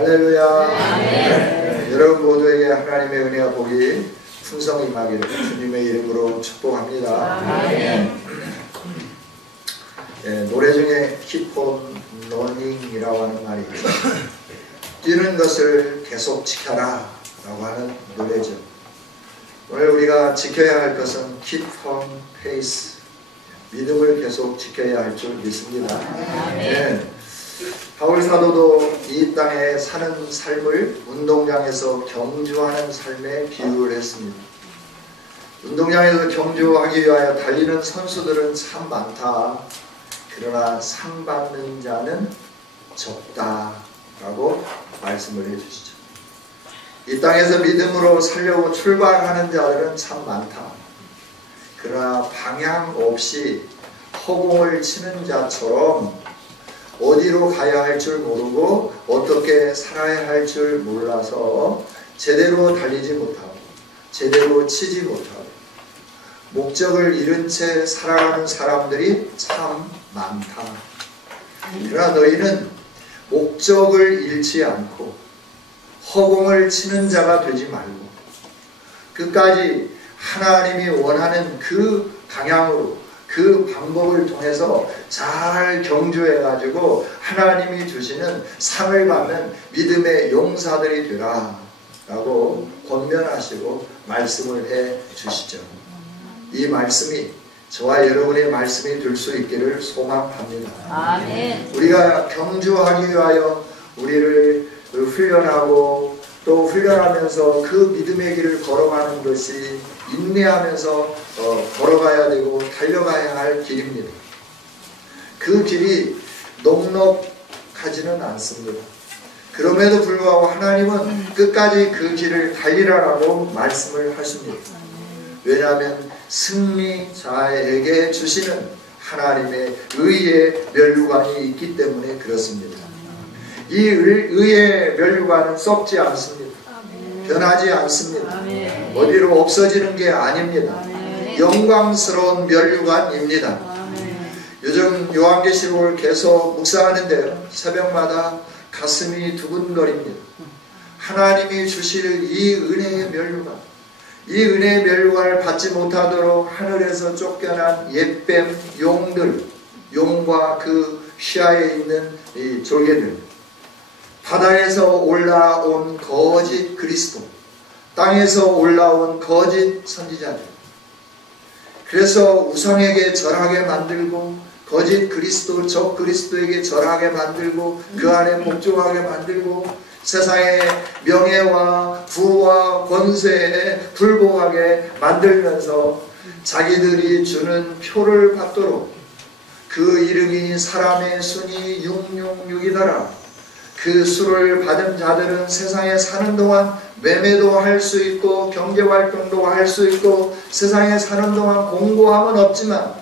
할렐루야. 네. 여러분 모두에게 하나님의 은혜와 복이 풍성히 임하기를 주님의 이름으로 축복합니다. 네, 노래 중에 Keep on running이라고 하는 말이 뛰는 것을 계속 지켜라 라고 하는 노래죠. 오늘 우리가 지켜야 할 것은 Keep on pace, 믿음을 계속 지켜야 할 줄 믿습니다. 네. 바울 사도도 이 땅에 사는 삶을 운동장에서 경주하는 삶에 비유를 했습니다. 운동장에서 경주하기 위하여 달리는 선수들은 참 많다. 그러나 상 받는 자는 적다라고 말씀을 해주시죠. 이 땅에서 믿음으로 살려고 출발하는 자들은 참 많다. 그러나 방향 없이 허공을 치는 자처럼 어디로 가야 할 줄 모르고 어떻게 살아야 할 줄 몰라서 제대로 달리지 못하고 제대로 치지 못하고 목적을 잃은 채 살아가는 사람들이 참 많다. 그러나 너희는 목적을 잃지 않고 허공을 치는 자가 되지 말고 끝까지 하나님이 원하는 그 방향으로 그 방법을 통해서 잘 경주해 가지고 하나님이 주시는 상을 받는 믿음의 용사들이 되라 라고 권면하시고 말씀을 해 주시죠. 이 말씀이 저와 여러분의 말씀이 될 수 있기를 소망합니다. 아멘. 우리가 경주하기 위하여 우리를 훈련하고 또 훈련하면서 그 믿음의 길을 걸어가는 것이 인내하면서 걸어가야 되고 달려가야 할 길입니다. 그 길이 녹록하지는 않습니다. 그럼에도 불구하고 하나님은 끝까지 그 길을 달리라라고 말씀을 하십니다. 왜냐하면 승리자에게 주시는 하나님의 의의 면류관이 있기 때문에 그렇습니다. 이 의의 면류관은 썩지 않습니다. 변하지 않습니다. 어디로 없어지는 게 아닙니다. 영광스러운 면류관입니다. 요즘 요한계시록을 계속 묵상하는데요, 새벽마다 가슴이 두근거립니다. 하나님이 주실 이 은혜의 면류관, 이 은혜의 면류관을 받지 못하도록 하늘에서 쫓겨난 옛뱀 용들, 용과 그 시야에 있는 이 졸개들, 바다에서 올라온 거짓 그리스도, 땅에서 올라온 거짓 선지자들, 그래서 우상에게 절하게 만들고 거짓 그리스도, 적 그리스도에게 절하게 만들고 그 안에 복종하게 만들고 세상의 명예와 부와 권세에 불복하게 만들면서 자기들이 주는 표를 받도록 그 이름이 사람의 순이 666이더라. 그 수를 받은 자들은 세상에 사는 동안 매매도 할 수 있고 경제활동도 할 수 있고 세상에 사는 동안 공고함은 없지만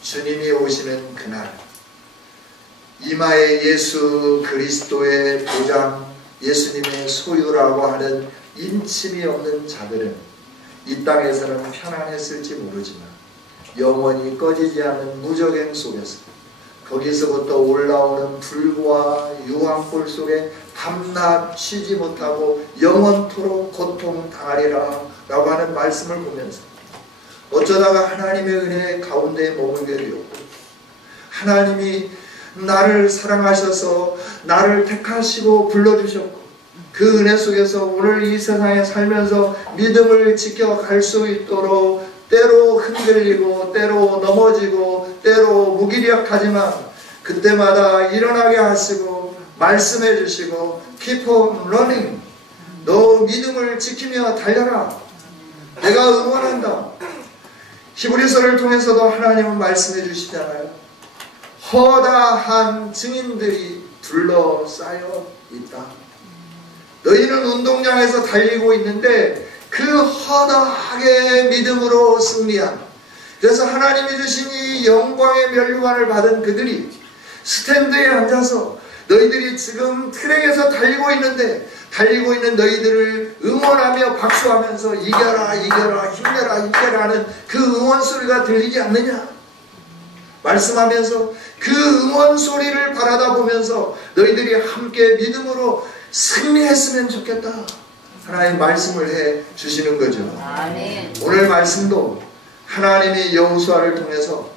주님이 오시는 그날 이마에 예수 그리스도의 보장, 예수님의 소유라고 하는 인침이 없는 자들은 이 땅에서는 편안했을지 모르지만 영원히 꺼지지 않는 무적행 속에서 거기서부터 올라오는 불과 유황불 속에 밤낮 쉬지 못하고 영원토록 고통당하리라 라고 하는 말씀을 보면서 어쩌다가 하나님의 은혜 가운데 머물게 되었고 하나님이 나를 사랑하셔서 나를 택하시고 불러주셨고 그 은혜 속에서 오늘 이 세상에 살면서 믿음을 지켜갈 수 있도록 때로 흔들리고 때로 넘어지고 때로 무기력하지만 그때마다 일어나게 하시고 말씀해 주시고 Keep on running, 너 믿음을 지키며 달려라, 내가 응원한다. 히브리서를 통해서도 하나님은 말씀해 주시잖아요. 허다한 증인들이 둘러싸여 있다. 너희는 운동장에서 달리고 있는데 그 허다하게 믿음으로 승리한, 그래서 하나님이 주신 이 영광의 면류관을 받은 그들이 스탠드에 앉아서 너희들이 지금 트랙에서 달리고 있는데 달리고 있는 너희들을 응원하며 박수하면서 이겨라 이겨라 힘내라 힘내라 하는 그 응원 소리가 들리지 않느냐? 말씀하면서 그 응원 소리를 바라다 보면서 너희들이 함께 믿음으로 승리했으면 좋겠다. 하나님 말씀을 해 주시는 거죠. 아멘. 오늘 말씀도 하나님이 여호수아를 통해서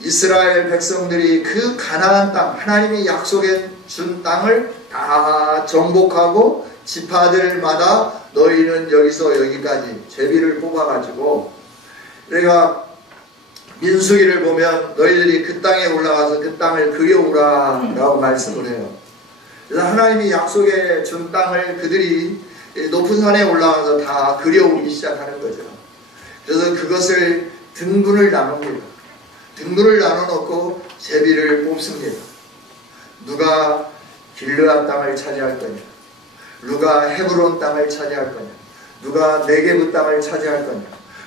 이스라엘 백성들이 그 가나안 땅, 하나님이 약속해 준 땅을 다 정복하고 지파들마다 너희는 여기서 여기까지 제비를 뽑아가지고, 그러니까 민수기를 보면 너희들이 그 땅에 올라가서 그 땅을 그려오라 라고 말씀을 해요. 그래서 하나님이 약속해 준 땅을 그들이 높은 산에 올라가서 다 그려오기 시작하는 거죠. 그래서 그것을 등분을 나눕니다. 등분을 나눠놓고 제비를 뽑습니다. 누가 길르앗 땅을 차지할 거냐, 누가 헤브론 땅을 차지할 거냐, 누가 네게브 땅을 차지할 거냐,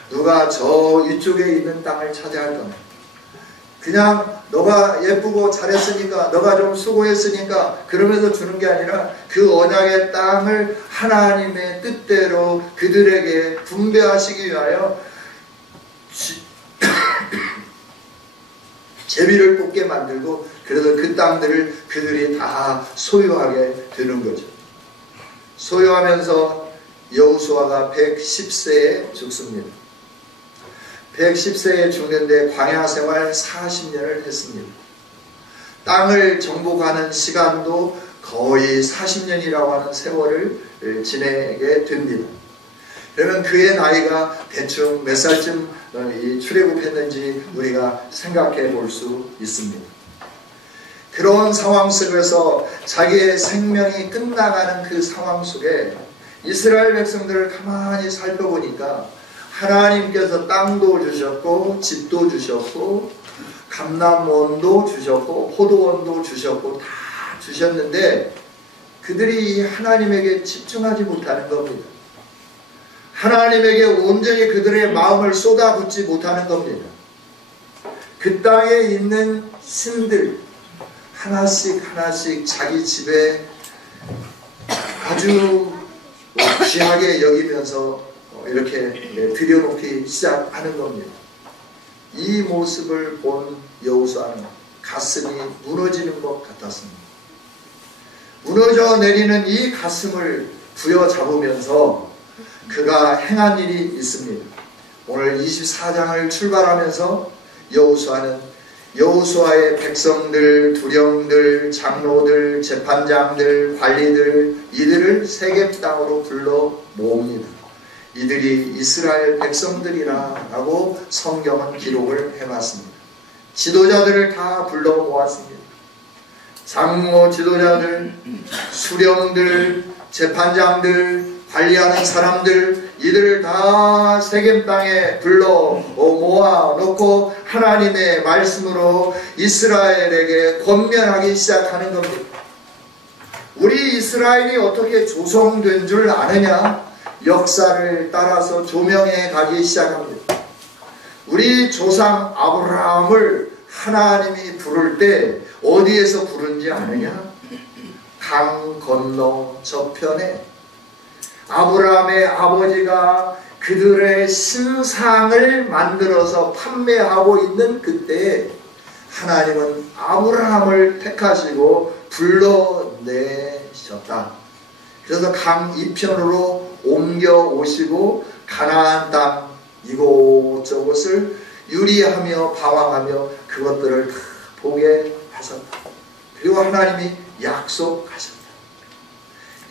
누가 저 이쪽에 있는 땅을 차지할 거냐. 그냥 너가 예쁘고 잘했으니까, 너가 좀 수고했으니까 그러면서 주는 게 아니라 그 언약의 땅을 하나님의 뜻대로 그들에게 분배하시기 위하여 제비를 뽑게 만들고, 그래서 그 땅들을 그들이 다 소유하게 되는 거죠. 소유하면서 여호수아가 110세에 죽습니다. 110세에 죽는데 광야 생활 40년을 했습니다. 땅을 정복하는 시간도 거의 40년이라고 하는 세월을 지내게 됩니다. 그러면 그의 나이가 대충 몇 살쯤 출애굽했는지 우리가 생각해 볼 수 있습니다. 그런 상황 속에서 자기의 생명이 끝나가는 그 상황 속에 이스라엘 백성들을 가만히 살펴보니까 하나님께서 땅도 주셨고 집도 주셨고 감람원도 주셨고 포도원도 주셨고 다 주셨는데 그들이 하나님에게 집중하지 못하는 겁니다. 하나님에게 온전히 그들의 마음을 쏟아붓지 못하는 겁니다. 그 땅에 있는 신들 하나씩 하나씩 자기 집에 아주 귀하게 여기면서 이렇게 들여놓기 시작하는 겁니다. 이 모습을 본 여호수아는 가슴이 무너지는 것 같았습니다. 무너져 내리는 이 가슴을 부여잡으면서 그가 행한 일이 있습니다. 오늘 24장을 출발하면서 여호수아의 백성들, 두령들, 장로들, 재판장들, 관리들, 이들을 세겜 땅으로 불러 모읍니다. 이들이 이스라엘 백성들이라 라고 성경은 기록을 해놨습니다. 지도자들을 다 불러 모았습니다. 장로 지도자들, 수령들, 재판장들, 관리하는 사람들, 이들을 다 세겜 땅에 불러 모아놓고 하나님의 말씀으로 이스라엘에게 권면하기 시작하는 겁니다. 우리 이스라엘이 어떻게 조성된 줄 아느냐? 역사를 따라서 조명해 가기 시작합니다. 우리 조상 아브라함을 하나님이 부를 때 어디에서 부른지 아느냐? 강 건너 저편에 아브라함의 아버지가 그들의 신상을 만들어서 판매하고 있는 그때에 하나님은 아브라함을 택하시고 불러내셨다. 그래서 강 이편으로 옮겨 오시고 가나안 땅 이곳저곳을 유리하며 방황하며 그것들을 다 보게 하셨다. 그리고 하나님이 약속하셨다.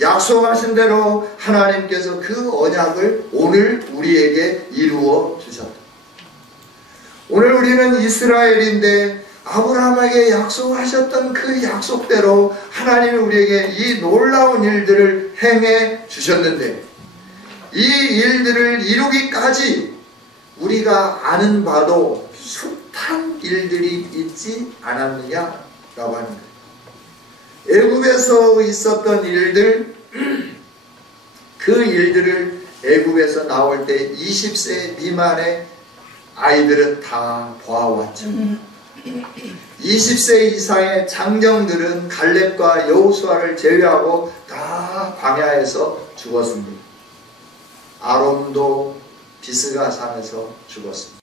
약속하신 대로 하나님께서 그 언약을 오늘 우리에게 이루어 주셨다. 오늘 우리는 이스라엘인데 아브라함에게 약속하셨던 그 약속대로 하나님이 우리에게 이 놀라운 일들을 행해 주셨는데 이 일들을 이루기까지 우리가 아는 바도 숱한 일들이 있지 않았느냐라고 하는 거예요. 애굽에서 있었던 일들, 그 일들을 애굽에서 나올 때 20세 미만의 아이들은 다 보아왔죠. 20세 이상의 장정들은 갈렙과 여호수아를 제외하고 다 광야에서 죽었습니다. 아론도 비스가 산에서 죽었습니다.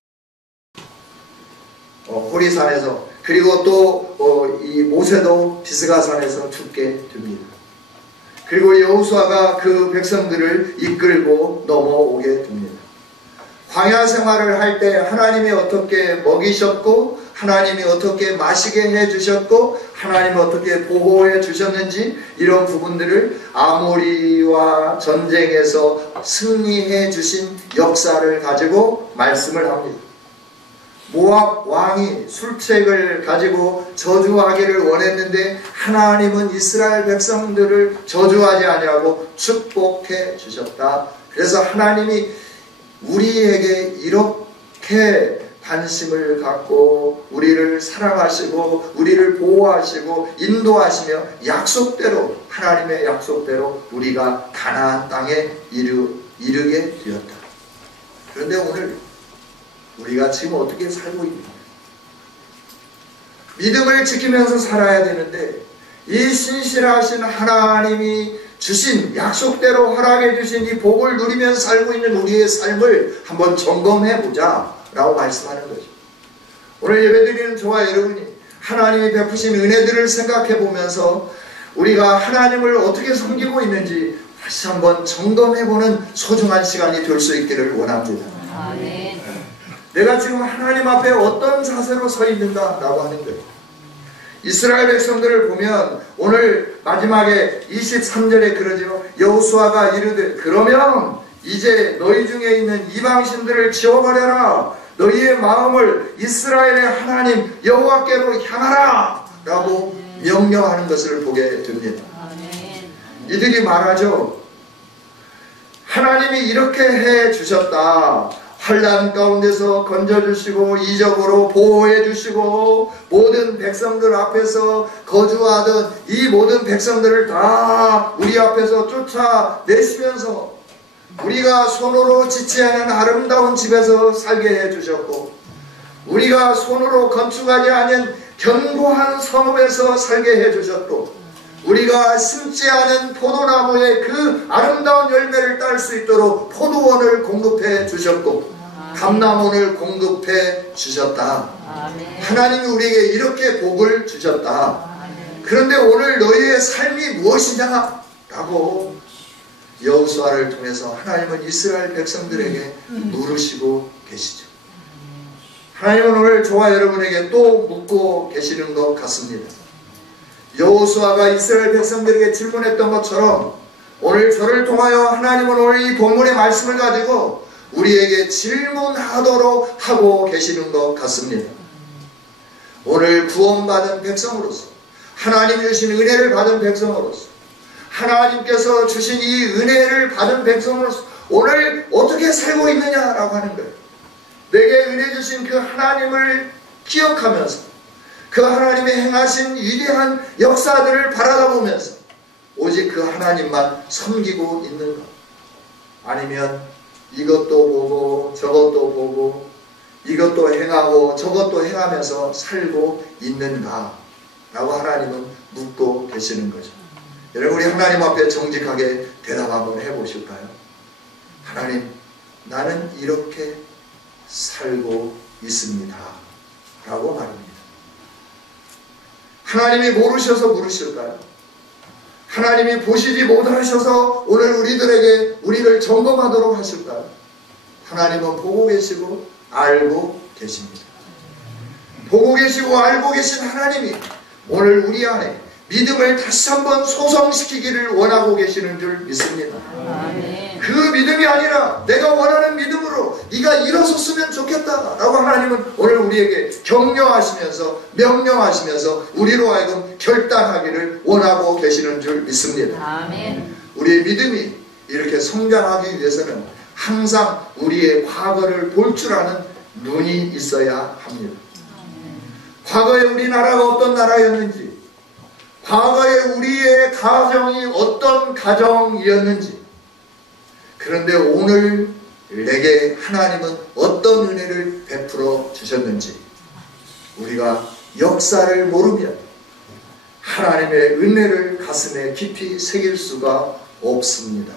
호리산에서, 그리고 또 이 모세도 비스가산에서 죽게 됩니다. 그리고 여호수아가 그 백성들을 이끌고 넘어오게 됩니다. 광야 생활을 할 때 하나님이 어떻게 먹이셨고, 하나님이 어떻게 마시게 해주셨고, 하나님이 어떻게 보호해 주셨는지, 이런 부분들을 아모리와 전쟁에서 승리해 주신 역사를 가지고 말씀을 합니다. 모압 왕이 술책을 가지고 저주하기를 원했는데 하나님은 이스라엘 백성들을 저주하지 아니하고 축복해 주셨다. 그래서 하나님이 우리에게 이렇게 관심을 갖고 우리를 사랑하시고 우리를 보호하시고 인도하시며 약속대로, 하나님의 약속대로 우리가 가나안 땅에 이르게 되었다. 그런데 오늘 우리가 지금 어떻게 살고 있느냐? 믿음을 지키면서 살아야 되는데 이 신실하신 하나님이 주신 약속대로 허락해 주신 이 복을 누리면서 살고 있는 우리의 삶을 한번 점검해 보자 라고 말씀하는 거죠. 오늘 예배드리는 저와 여러분이 하나님이 베푸신 은혜들을 생각해 보면서 우리가 하나님을 어떻게 섬기고 있는지 다시 한번 점검해 보는 소중한 시간이 될 수 있기를 원합니다. 아멘. 내가 지금 하나님 앞에 어떤 자세로 서 있는가 라고 하는 거예요. 이스라엘 백성들을 보면 오늘 마지막에 23절에 그러죠. 여호수아가 이르되 그러면 이제 너희 중에 있는 이방신들을 지워버려라. 너희의 마음을 이스라엘의 하나님 여호와께로 향하라 라고 명령하는 것을 보게 됩니다. 이들이 말하죠. 하나님이 이렇게 해 주셨다. 환난 가운데서 건져주시고 이적으로 보호해 주시고 모든 백성들 앞에서 거주하던 이 모든 백성들을 다 우리 앞에서 쫓아내시면서 우리가 손으로 짓지 않은 아름다운 집에서 살게 해 주셨고 우리가 손으로 건축하지 않은 견고한 성읍에서 살게 해 주셨고 우리가 심지 않은 포도나무의 그 아름다운 열매를 딸 수 있도록 포도원을 공급해 주셨고 감람원을 공급해 주셨다. 하나님이 우리에게 이렇게 복을 주셨다. 그런데 오늘 너희의 삶이 무엇이냐? 라고 여호수아를 통해서 하나님은 이스라엘 백성들에게 물으시고 계시죠. 하나님은 오늘 저와 여러분에게 또 묻고 계시는 것 같습니다. 여호수아가 이스라엘 백성들에게 질문했던 것처럼 오늘 저를 통하여 하나님은 오늘 이 본문의 말씀을 가지고 우리에게 질문하도록 하고 계시는 것 같습니다. 오늘 구원받은 백성으로서 하나님이 주신 은혜를 받은 백성으로서 하나님께서 주신 이 은혜를 받은 백성으로서 오늘 어떻게 살고 있느냐라고 하는 거예요. 내게 은혜 주신 그 하나님을 기억하면서 그 하나님의 행하신 위대한 역사들을 바라보면서 오직 그 하나님만 섬기고 있는가? 아니면 이것도 보고 저것도 보고 이것도 행하고 저것도 행하면서 살고 있는가? 라고 하나님은 묻고 계시는 거죠. 여러분 우리 하나님 앞에 정직하게 대답 한번 해보실까요? 하나님, 나는 이렇게 살고 있습니다. 라고 말합니다. 하나님이 모르셔서 물으실까요? 하나님이 보시지 못하셔서 오늘 우리를 점검하도록 하실까요? 하나님은 보고 계시고 알고 계십니다. 보고 계시고 알고 계신 하나님이 오늘 우리 안에 믿음을 다시 한번 소성시키기를 원하고 계시는 줄 믿습니다. 그 믿음이 아니라 내가 원하는 믿음으로 네가 일어섰으면 좋겠다 라고 하나님은 오늘 우리에게 격려하시면서 명령하시면서 우리로 하여금 결단하기를 원하고 계시는 줄 믿습니다. 우리의 믿음이 이렇게 성장하기 위해서는 항상 우리의 과거를 볼 줄 아는 눈이 있어야 합니다. 과거에 우리나라가 어떤 나라였는지, 과거에 우리의 가정이 어떤 가정이었는지, 그런데 오늘 내게 하나님은 어떤 은혜를 베풀어 주셨는지 우리가 역사를 모르면 하나님의 은혜를 가슴에 깊이 새길 수가 없습니다.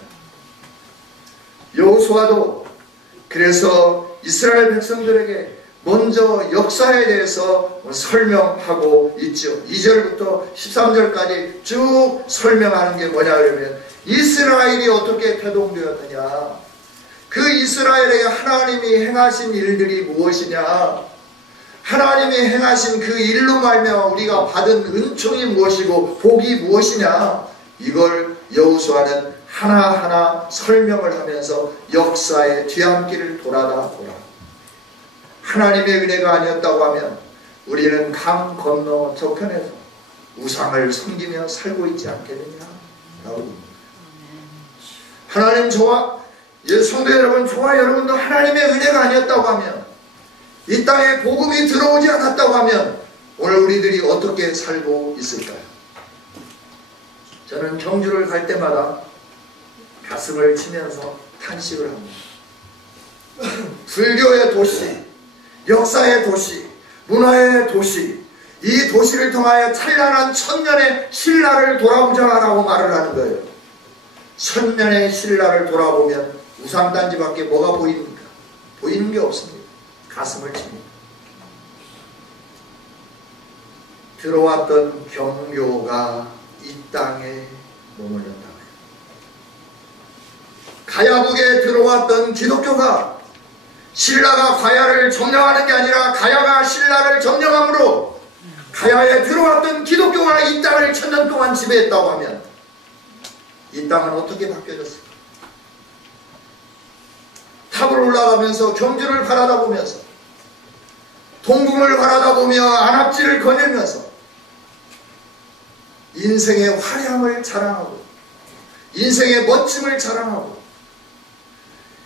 여호수아도 그래서 이스라엘 백성들에게 먼저 역사에 대해서 설명하고 있죠. 2절부터 13절까지 쭉 설명하는 게 뭐냐 그러면 이스라엘이 어떻게 태동되었느냐, 그 이스라엘에게 하나님이 행하신 일들이 무엇이냐, 하나님이 행하신 그 일로 말미암아 우리가 받은 은총이 무엇이고 복이 무엇이냐, 이걸 여호수아는 하나하나 설명을 하면서 역사의 뒤안길을 돌아다 보라. 하나님의 은혜가 아니었다고 하면 우리는 강 건너 저편에서 우상을 섬기며 살고 있지 않겠느냐 라고. 하나님 저와 성도 여러분, 저와 여러분도 하나님의 은혜가 아니었다고 하면, 이 땅에 복음이 들어오지 않았다고 하면 오늘 우리들이 어떻게 살고 있을까요? 저는 경주를 갈 때마다 가슴을 치면서 탄식을 합니다. 불교의 도시, 역사의 도시, 문화의 도시, 이 도시를 통하여 찬란한 천년의 신라를 돌아보자라고 말을 하는 거예요. 천년의 신라를 돌아보면 우상단지밖에 뭐가 보입니까? 보이는 게 없습니다. 가슴을 칩니다. 들어왔던 경교가 이 땅에 머물렀다. 가야국에 들어왔던 기독교가 신라가 가야를 점령하는 게 아니라 가야가 신라를 점령함으로 가야에 들어왔던 기독교가 이 땅을 천년 동안 지배했다고 하면 이 땅은 어떻게 바뀌어졌을까? 탑을 올라가면서 경주를 바라다 보면서 동궁을 바라다 보며 안압지를 거닐면서 인생의 화려함을 자랑하고 인생의 멋짐을 자랑하고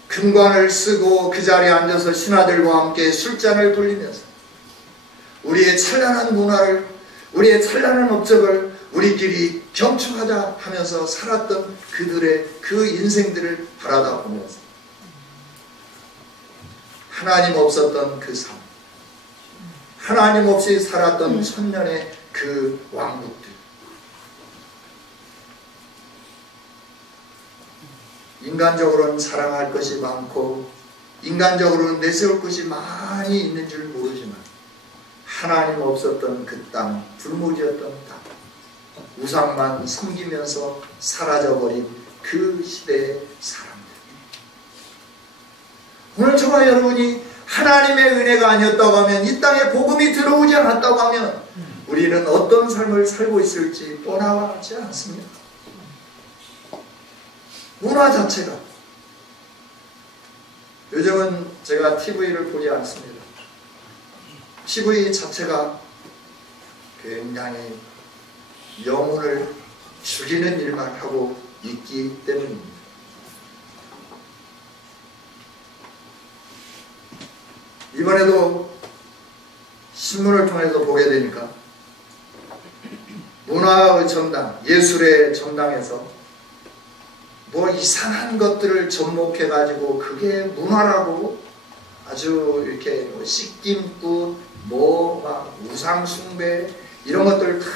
금관을 쓰고 그 자리에 앉아서 신하들과 함께 술잔을 돌리면서 우리의 찬란한 문화를, 우리의 찬란한 업적을 우리끼리 경축하자 하면서 살았던 그들의 그 인생들을 바라다 보면서 하나님 없었던 그 삶, 하나님 없이 살았던 천년의 그 왕국들, 인간적으로는 사랑할 것이 많고 인간적으로는 내세울 것이 많이 있는 줄 모르지만 하나님 없었던 그 땅, 불모지였던 땅, 우상만 섬기면서 사라져버린 그 시대의 사람들. 오늘 저와 여러분이 하나님의 은혜가 아니었다고 하면, 이 땅에 복음이 들어오지 않았다고 하면 우리는 어떤 삶을 살고 있을지 뻔하지 않습니다. 문화 자체가, 요즘은 제가 TV를 보지 않습니다. TV 자체가 굉장히 영혼을 죽이는 일만 하고 있기 때문입니다. 이번에도 신문을 통해서 보게 되니까 문화의 정당, 예술의 정당에서 뭐 이상한 것들을 접목해가지고 그게 문화라고 아주 이렇게 뭐 씻김굿, 뭐 막 우상숭배 이런 것들을 다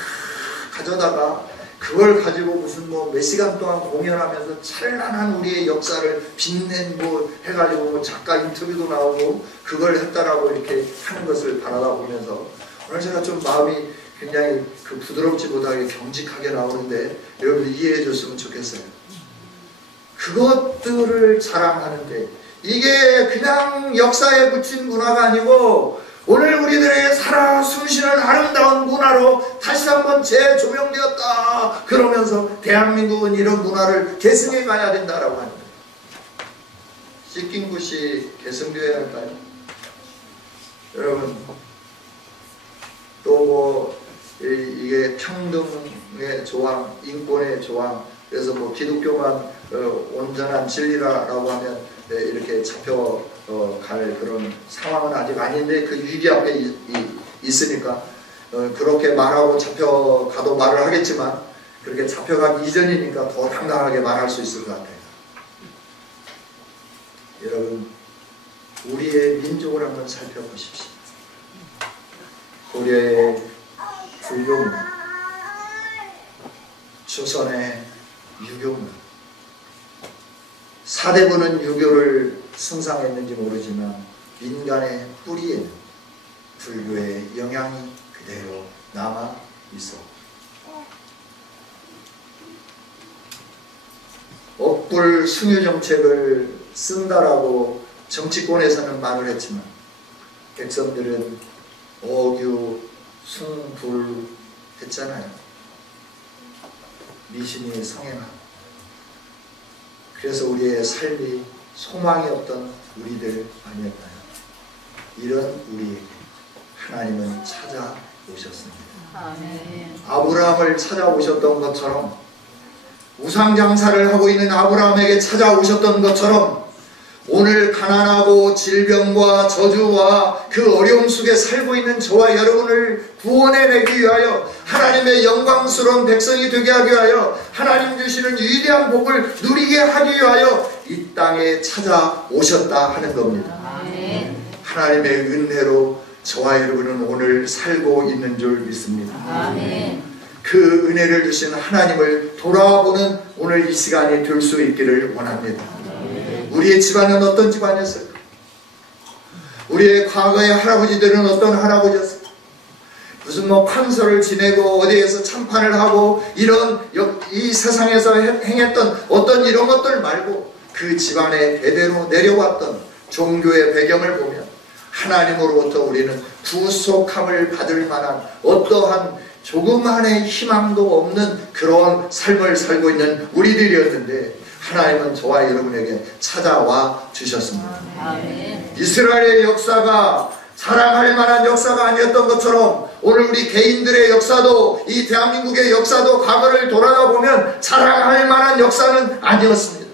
가져다가 그걸 가지고 무슨 뭐 몇 시간 동안 공연하면서 찬란한 우리의 역사를 빛낸 뭐 해가지고 뭐 작가 인터뷰도 나오고 그걸 했다라고 이렇게 하는 것을 바라다 보면서 오늘 제가 좀 마음이 굉장히 그 부드럽지 못하게 경직하게 나오는데 여러분들 이해해 줬으면 좋겠어요. 그것들을 자랑하는데 이게 그냥 역사에 묻힌 문화가 아니고 오늘 우리들에게 살아 숨쉬는 아름다운 문화로 다시 한번 재조명되었다 그러면서 대한민국은 이런 문화를 계승해 가야 된다라고 하는 거예요. 씻김굿이 계승되어야 할까요? 여러분, 또 뭐 이게 평등의 조항, 인권의 조항, 그래서 뭐 기독교만 온전한 진리라고 하면 이렇게 잡혀갈 그런 상황은 아직 아닌데 그 위기 앞에 있으니까 그렇게 말하고 잡혀가도 말을 하겠지만 그렇게 잡혀가기 이전이니까 더 당당하게 말할 수 있을 것 같아요. 여러분, 우리의 민족을 한번 살펴보십시오. 고려의 불교문화, 조선의 유교문화, 사대부는 유교를 승상했는지 모르지만 민간의 뿌리에는 불교의 영향이 그대로 남아 있어. 억불 숭유 정책을 쓴다라고 정치권에서는 말을 했지만 백성들은 어규 숭불 했잖아요. 미신이 성행하고. 그래서 우리의 삶이 소망이 없던 우리들 아니었나요? 이런 우리에게 하나님은 찾아오셨습니다. 아멘. 아브라함을 찾아오셨던 것처럼, 우상장사를 하고 있는 아브라함에게 찾아오셨던 것처럼, 오늘 가난하고 질병과 저주와 그 어려움 속에 살고 있는 저와 여러분을 구원해내기 위하여, 하나님의 영광스러운 백성이 되게 하기 위하여, 하나님 주시는 위대한 복을 누리게 하기 위하여 이 땅에 찾아오셨다 하는 겁니다. 아멘. 하나님의 은혜로 저와 여러분은 오늘 살고 있는 줄 믿습니다. 아멘. 그 은혜를 주신 하나님을 돌아보는 오늘 이 시간이 될 수 있기를 원합니다. 우리의 집안은 어떤 집안이었을까? 우리의 과거의 할아버지들은 어떤 할아버지였을까? 무슨 판서를 지내고 어디에서 참판을 하고 이런 이 세상에서 행했던 어떤 이런 것들 말고 그 집안에 대대로 내려왔던 종교의 배경을 보면 하나님으로부터 우리는 구속함을 받을 만한 어떠한 조그만의 희망도 없는 그런 삶을 살고 있는 우리들이었는데 하나님은 저와 여러분에게 찾아와 주셨습니다. 아멘. 이스라엘의 역사가 자랑할 만한 역사가 아니었던 것처럼 오늘 우리 개인들의 역사도, 이 대한민국의 역사도 과거를 돌아가 보면 자랑할 만한 역사는 아니었습니다.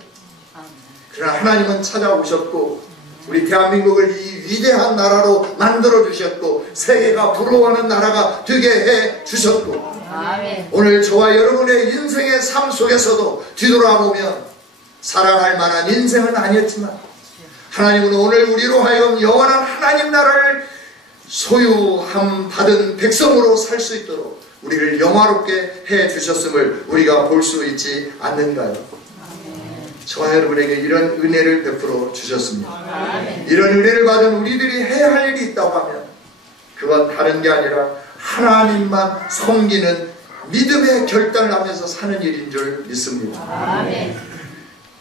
그러나 하나님은 찾아오셨고 우리 대한민국을 이 위대한 나라로 만들어 주셨고 세계가 부러워하는 나라가 되게 해 주셨고, 아멘. 오늘 저와 여러분의 인생의 삶 속에서도 뒤돌아보면 사랑할 만한 인생은 아니었지만 하나님은 오늘 우리로 하여금 영원한 하나님 나라를 소유함 받은 백성으로 살 수 있도록 우리를 영화롭게 해 주셨음을 우리가 볼 수 있지 않는가요? 저와 여러분에게 이런 은혜를 베풀어 주셨습니다. 아멘. 이런 은혜를 받은 우리들이 해야 할 일이 있다고 하면 그건 다른 게 아니라 하나님만 섬기는 믿음의 결단을 하면서 사는 일인 줄 믿습니다. 아멘.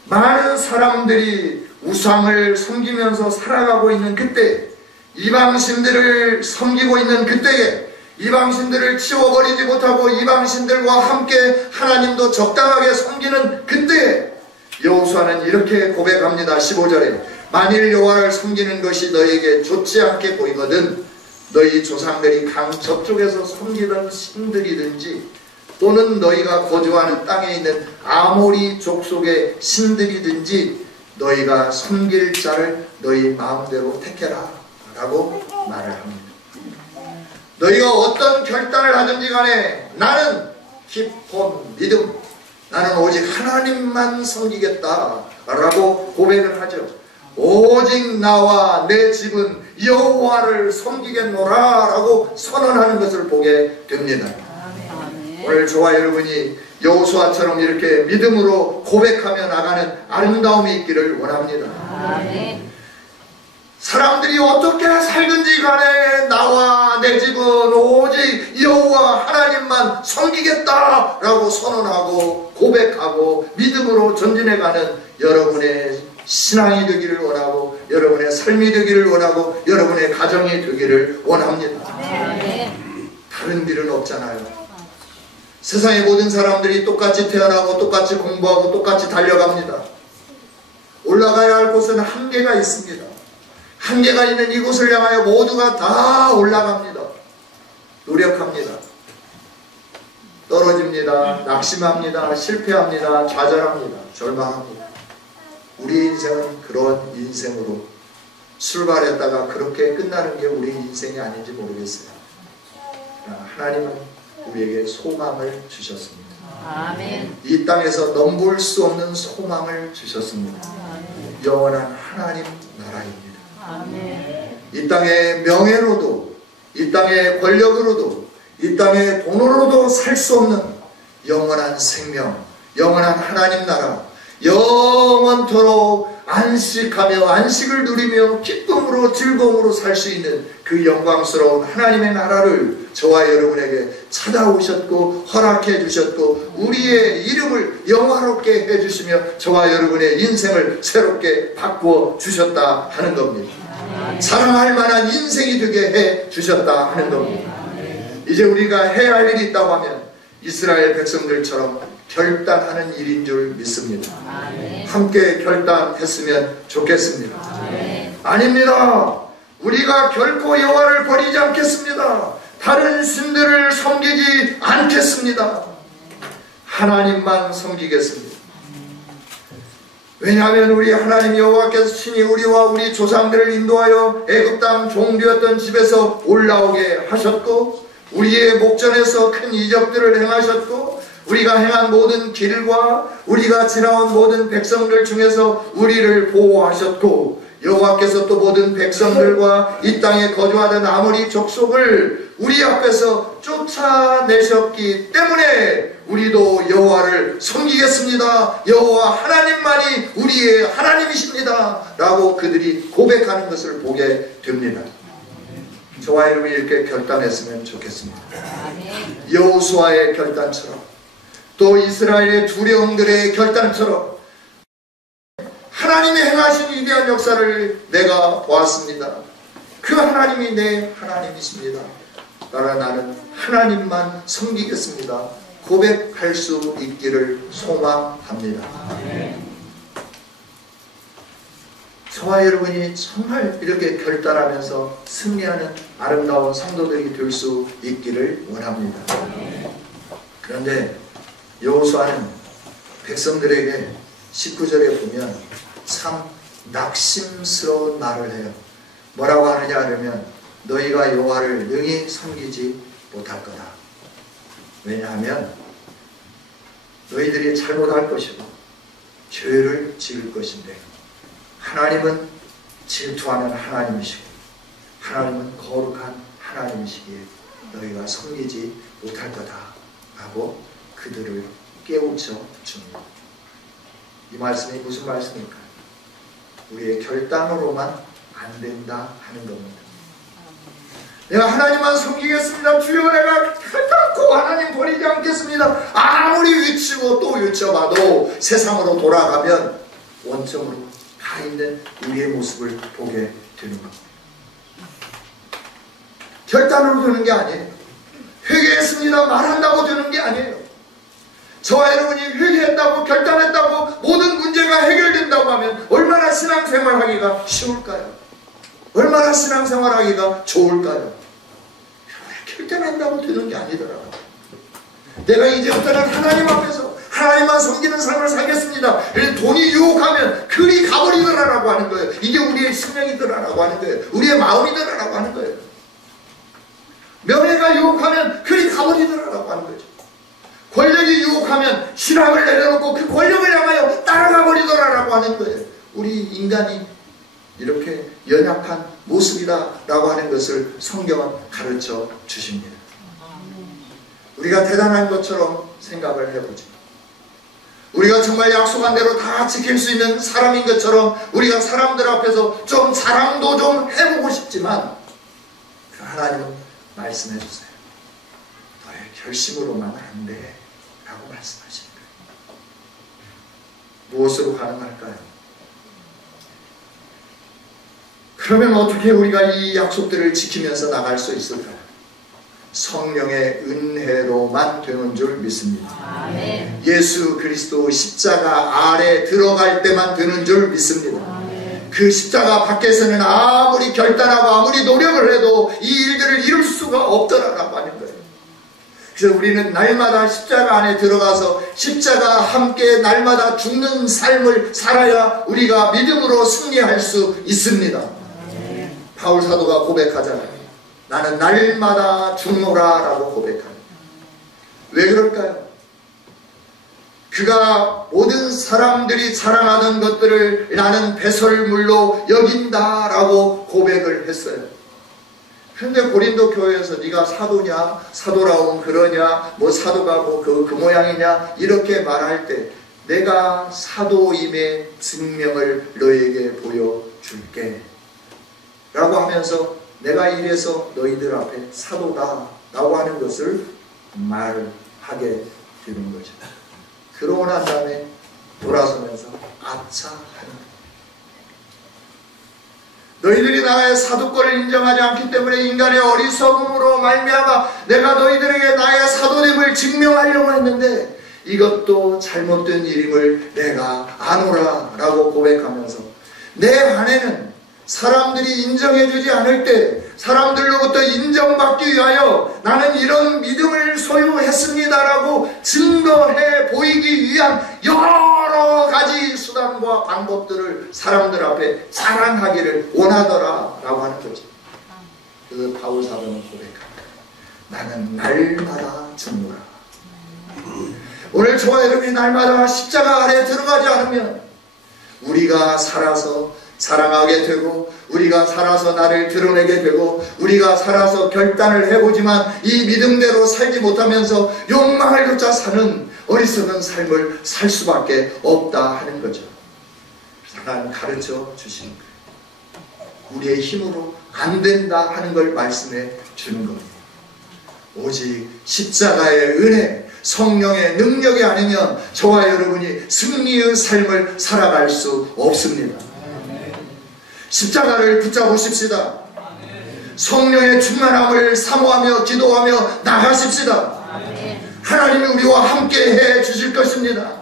많은 사람들이 우상을 섬기면서 살아가고 있는 그때, 이방신들을 섬기고 있는 그때에 이방신들을 치워버리지 못하고 이방신들과 함께 하나님도 적당하게 섬기는 그때에 여호수아는 이렇게 고백합니다. 15절에 만일 여호와를 섬기는 것이 너에게 좋지 않게 보이거든 너희 조상들이 강 저쪽에서 섬기던 신들이든지 또는 너희가 거주하는 땅에 있는 아모리 족속의 신들이든지 너희가 섬길 자를 너희 마음대로 택해라 라고 말을 합니다. 너희가 어떤 결단을 하든지 간에 나는 깊은 믿음, 나는 오직 하나님만 섬기겠다 라고 고백을 하죠. 오직 나와 내 집은 여호와를 섬기겠노라 라고 선언하는 것을 보게 됩니다. 오늘 저와 여러분이 여호수아처럼 이렇게 믿음으로 고백하며 나가는 아름다움이 있기를 원합니다. 아멘. 사람들이 어떻게 살든지 간에 나와 내 집은 오직 여호와 하나님만 섬기겠다라고 선언하고 고백하고 믿음으로 전진해가는 여러분의 신앙이 되기를 원하고 여러분의 삶이 되기를 원하고 여러분의 가정이 되기를 원합니다. 아멘. 다른 길은 없잖아요. 세상의 모든 사람들이 똑같이 태어나고 똑같이 공부하고 똑같이 달려갑니다. 올라가야 할 곳은 한계가 있습니다. 한계가 있는 이곳을 향하여 모두가 다 올라갑니다. 노력합니다. 떨어집니다. 낙심합니다. 실패합니다. 좌절합니다. 절망합니다. 우리 인생은 그런 인생으로 출발했다가 그렇게 끝나는 게 우리 인생이 아닌지 모르겠어요. 하나님은 우리에게 소망을 주셨습니다. 아멘. 이 땅에서 넘볼 수 없는 소망을 주셨습니다. 영원한 하나님 나라입니다. 아멘. 이 땅의 명예로도, 이 땅의 권력으로도, 이 땅의 돈으로도 살 수 없는 영원한 생명, 영원한 하나님 나라, 영원토록 안식하며 안식을 누리며 기쁨으로 즐거움으로 살 수 있는 그 영광스러운 하나님의 나라를 저와 여러분에게 찾아오셨고 허락해 주셨고 우리의 이름을 영화롭게 해주시며 저와 여러분의 인생을 새롭게 바꾸어 주셨다 하는 겁니다. 사랑할 만한 인생이 되게 해 주셨다 하는 겁니다. 이제 우리가 해야 할 일이 있다고 하면 이스라엘 백성들처럼 결단하는 일인 줄 믿습니다. 함께 결단했으면 좋겠습니다. 아닙니다. 우리가 결코 여호와를 버리지 않겠습니다. 다른 신들을 섬기지 않겠습니다. 하나님만 섬기겠습니다. 왜냐하면 우리 하나님 여호와께서 친히 우리와 우리 조상들을 인도하여 애굽 땅 종되었던 집에서 올라오게 하셨고 우리의 목전에서 큰 이적들을 행하셨고 우리가 행한 모든 길과 우리가 지나온 모든 백성들 중에서 우리를 보호하셨고 여호와께서 또 모든 백성들과 이 땅에 거주하던 아모리 족속을 우리 앞에서 쫓아내셨기 때문에 우리도 여호와를 섬기겠습니다. 여호와 하나님만이 우리의 하나님이십니다 라고 그들이 고백하는 것을 보게 됩니다. 저와 여러분이 이렇게 결단했으면 좋겠습니다. 여호수아의 결단처럼 또 이스라엘의 두려움들의 결단처럼 하나님의 행하신 위대한 역사를 내가 보았습니다. 그 하나님이 내 하나님이십니다. 나는 하나님만 섬기겠습니다. 고백할 수 있기를 소망합니다. 저와 여러분이 정말 이렇게 결단하면서 승리하는 아름다운 성도들이 될 수 있기를 원합니다. 그런데 여호수아는 백성들에게 19절에 보면 참 낙심스러운 말을 해요. 뭐라고 하느냐 하면 너희가 여호와를 능히 섬기지 못할 거다. 왜냐하면 너희들이 잘못할 것이고 죄를 지을 것인데 하나님은 질투하는 하나님이시고 하나님은 거룩한 하나님이시기에 너희가 섬기지 못할 거다 하고 그들을 깨우쳐 줍니다. 이 말씀이 무슨 말씀일까요? 우리의 결단으로만 안 된다 하는 겁니다. 내가 하나님만 섬기겠습니다. 주여 내가 결단코 하나님 버리지 않겠습니다. 아무리 외치고 또 외쳐봐도 세상으로 돌아가면 원점으로 가 있는 우리의 모습을 보게 되는 겁니다. 결단으로 되는 게 아니에요. 회개했습니다 말한다고 되는 게 아니에요. 저와 여러분이 회개했다고 결단했다고 모든 문제가 해결된다고 하면 얼마나 신앙생활하기가 쉬울까요? 얼마나 신앙생활하기가 좋을까요? 결단한다고 되는 게 아니더라고요. 내가 이제부터는 하나님 앞에서 하나님만 섬기는 삶을 살겠습니다. 돈이 유혹하면 그리 가버리더라라고 하는 거예요. 이게 우리의 생명이더라라고 하는 거예요. 우리의 마음이더라라고 하는 거예요. 명예가 유혹하면 그리 가버리더라라고 하는 거죠. 권력이 유혹하면 신앙을 내려놓고 그 권력을 향하여 따라가 버리더라라고 하는 거예요. 우리 인간이 이렇게 연약한 모습이다라고 하는 것을 성경은 가르쳐 주십니다. 우리가 대단한 것처럼 생각을 해보죠. 우리가 정말 약속한 대로 다 지킬 수 있는 사람인 것처럼 우리가 사람들 앞에서 좀 자랑도 좀 해보고 싶지만 그 하나님은 말씀해 주세요. 너의 결심으로만 안 돼 라고 말씀하시는 거예요. 무엇으로 가능할까요? 그러면 어떻게 우리가 이 약속들을 지키면서 나갈 수 있을까요? 성령의 은혜로만 되는 줄 믿습니다. 아멘. 예수 그리스도 십자가 아래 들어갈 때만 되는 줄 믿습니다. 아멘. 그 십자가 밖에서는 아무리 결단하고 아무리 노력을 해도 이 일들을 이룰 수가 없더라라고 하는 거예요. 그래서 우리는 날마다 십자가 안에 들어가서 십자가 함께 날마다 죽는 삶을 살아야 우리가 믿음으로 승리할 수 있습니다. 바울 사도가 고백하잖아요. 나는 날마다 죽노라 라고 고백합니다. 왜 그럴까요? 그가 모든 사람들이 자랑하던 것들을 나는 배설물로 여긴다 라고 고백을 했어요. 그런데 고린도 교회에서 네가 사도냐, 사도라고 그러냐, 뭐 사도가 뭐 그 모양이냐 이렇게 말할 때 내가 사도임의 증명을 너에게 보여줄게 라고 하면서 내가 이래서 너희들 앞에 사도다 라고 하는 것을 말하게 되는 거죠. 그러고 난 다음에 돌아서면서 아차 하는 거예요. 너희들이 나의 사도권을 인정하지 않기 때문에 인간의 어리석음으로 말미암아 내가 너희들에게 나의 사도됨을 증명하려고 했는데 이것도 잘못된 일임을 내가 아노라 라고 고백하면서 내 안에는 사람들이 인정해주지 않을 때 사람들로부터 인정받기 위하여 나는 이런 믿음을 소유했습니다 라고 증거해 보이기 위한 여러 가지 수단과 방법들을 사람들 앞에 자랑하기를 원하더라 라고 하는 거죠. 그래서 바울 사도는 고백합니다. 나는 날마다 죽노라. 오늘 저와 여러분이 날마다 십자가 아래에 들어가지 않으면 우리가 살아서 사랑하게 되고 우리가 살아서 나를 드러내게 되고 우리가 살아서 결단을 해보지만 이 믿음대로 살지 못하면서 욕망을 쫓아 사는 어리석은 삶을 살 수밖에 없다 하는 거죠. 하나님 가르쳐 주시는 거예요. 우리의 힘으로 안 된다 하는 걸 말씀해 주는 겁니다. 오직 십자가의 은혜 성령의 능력이 아니면 저와 여러분이 승리의 삶을 살아갈 수 없습니다. 십자가를 붙잡으십시다. 성령의 충만함을 사모하며 기도하며 나가십시다. 하나님이 우리와 함께 해 주실 것입니다.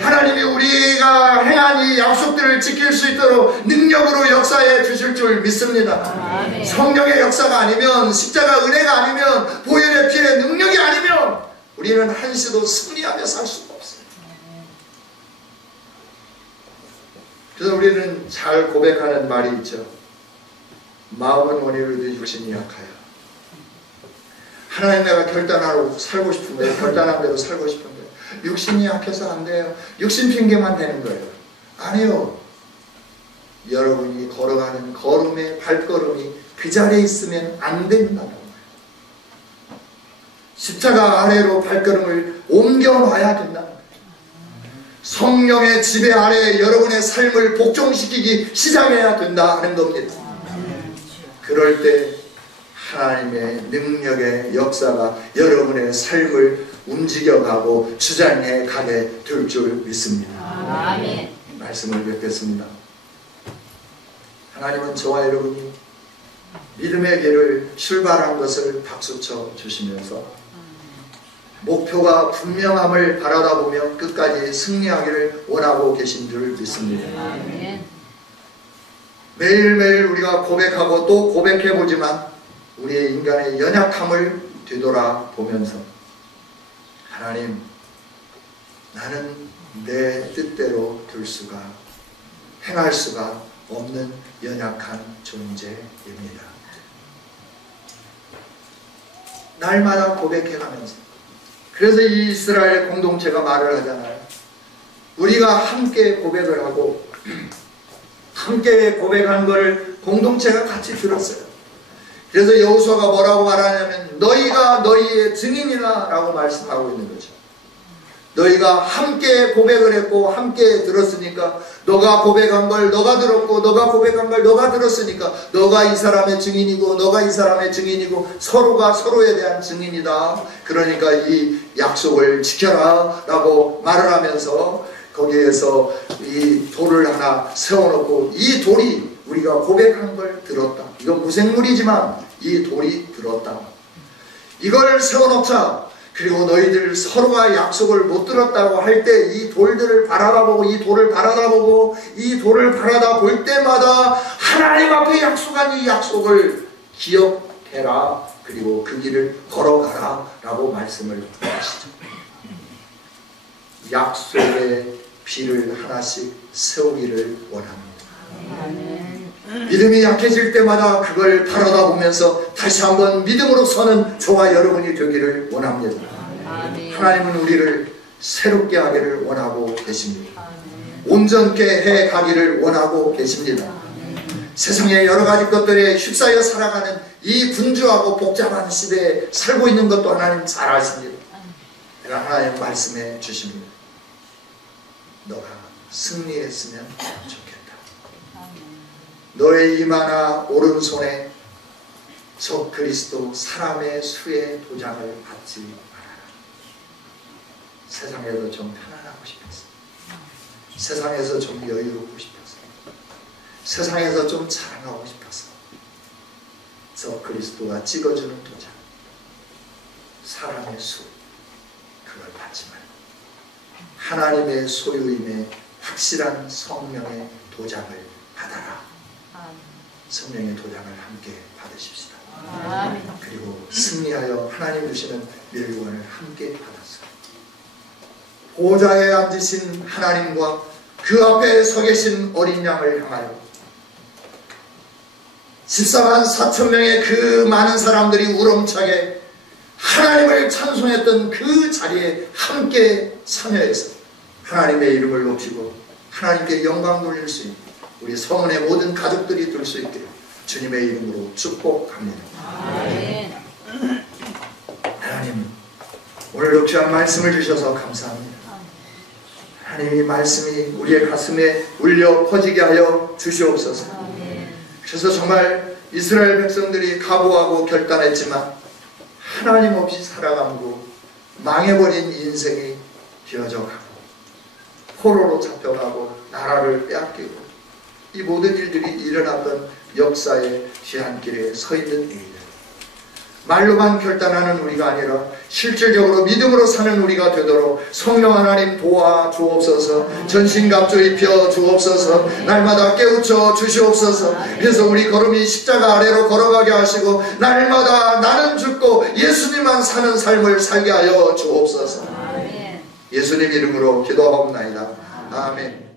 하나님이 우리가 행한 이 약속들을 지킬 수 있도록 능력으로 역사해 주실 줄 믿습니다. 성령의 역사가 아니면 십자가 은혜가 아니면 보혈의 피의 능력이 아니면 우리는 한시도 승리하며 살 수가 없어요. 그래서 우리는 잘 고백하는 말이 있죠. 마음은 원이로도 육신이 약하여. 하나님 내가 결단하고 살고 싶은데 결단한 대로 살고 싶은데 육신이 약해서 안 돼요. 육신 핑계만 되는 거예요. 아니요. 여러분이 걸어가는 걸음의 발걸음이 그 자리에 있으면 안 된다는 거예요. 십자가 아래로 발걸음을 옮겨놔야 된다는 거예요. 성령의 지배 아래에 여러분의 삶을 복종시키기 시작해야 된다 하는 겁니다. 그럴 때 하나님의 능력의 역사가 여러분의 삶을 움직여가고 주장해 가게 될 줄 믿습니다. 아멘. 말씀을 뵙겠습니다. 하나님은 저와 여러분이 믿음의 길을 출발한 것을 박수쳐 주시면서 목표가 분명함을 바라다 보며 끝까지 승리하기를 원하고 계신 줄 믿습니다. 아멘. 매일매일 우리가 고백하고 또 고백해보지만 우리의 인간의 연약함을 되돌아보면서 하나님, 나는 내 뜻대로 될 수가, 행할 수가 없는 연약한 존재입니다. 날마다 고백해가면서 그래서 이 이스라엘 공동체가 말을 하잖아요. 우리가 함께 고백을 하고 함께 고백한 것을 공동체가 같이 들었어요. 그래서 여호수아가 뭐라고 말하냐면 너희가 너희의 증인이라 라고 말씀하고 있는 거죠. 너희가 함께 고백을 했고 함께 들었으니까 너가 고백한 걸 너가 들었고 너가 고백한 걸 너가 들었으니까 너가 이 사람의 증인이고 너가 이 사람의 증인이고 서로가 서로에 대한 증인이다. 그러니까 이 약속을 지켜라 라고 말을 하면서 거기에서 이 돌을 하나 세워놓고 이 돌이 우리가 고백한 걸 들었다. 이건 무생물이지만 이 돌이 들었다. 이걸 세워놓자. 그리고 너희들 서로가 약속을 못 들었다고 할 때 이 돌들을 바라다보고 이 돌을 바라다보고 이 돌을 바라다볼 때마다 하나님 앞에 약속한 이 약속을 기억해라. 그리고 그 길을 걸어가라 라고 말씀을 하시죠. 약속의 비를 하나씩 세우기를 원합니다. 믿음이 약해질 때마다 그걸 바라다보면서 다시 한번 믿음으로 서는 저와 여러분이 되기를 원합니다. 하나님은 우리를 새롭게 하기를 원하고 계십니다. 온전케 해 가기를 원하고 계십니다. 세상의 여러 가지 것들에 휩싸여 살아가는 이 분주하고 복잡한 시대에 살고 있는 것도 하나님 잘 아십니다. 하나님 말씀해 주십니다. 너가 승리했으면 좋겠다. 아멘. 너의 이마나 오른손에 저 그리스도 사람의 수의 도장을 받지 말아라. 세상에서 좀 편안하고 싶었어. 세상에서 좀 여유롭고 싶었어. 세상에서 좀 자랑하고 싶었어. 저 그리스도가 찍어주는 도장, 사람의 수, 그걸 받지 말고 하나님의 소유임의 확실한 성령의 도장을 받아라. 아멘. 성령의 도장을 함께 받으십시다. 아멘. 그리고 승리하여 하나님 주시는 멸류관을 함께 받았어. 보좌에 앉으신 하나님과 그 앞에 서 계신 어린 양을 향하여 14만 4천 명의 그 많은 사람들이 우렁차게 하나님을 찬송했던 그 자리에 함께 참여해서 하나님의 이름을 높이고 하나님께 영광 돌릴 수 있는 우리 성은의 모든 가족들이 될 수 있기를 주님의 이름으로 축복합니다. 아멘. 하나님, 오늘도 귀한 말씀을 주셔서 감사합니다. 하나님, 이 말씀이 우리의 가슴에 울려 퍼지게 하여 주시옵소서. 아멘. 그래서 정말 이스라엘 백성들이 각오하고 결단했지만 하나님 없이 살아가고 망해버린 인생이 되어져가고 포로로 잡혀가고 나라를 빼앗기고 이 모든 일들이 일어났던 역사의 뒤안길에 서 있는 이들, 말로만 결단하는 우리가 아니라 실질적으로 믿음으로 사는 우리가 되도록 성령 하나님 도와주옵소서. 전신갑주 입혀 주옵소서. 날마다 깨우쳐 주시옵소서. 그래서 우리 걸음이 십자가 아래로 걸어가게 하시고 날마다 나는 죽고 예수님만 사는 삶을 살게 하여 주옵소서. 아멘. 예수님 이름으로 기도하옵나이다. 아멘.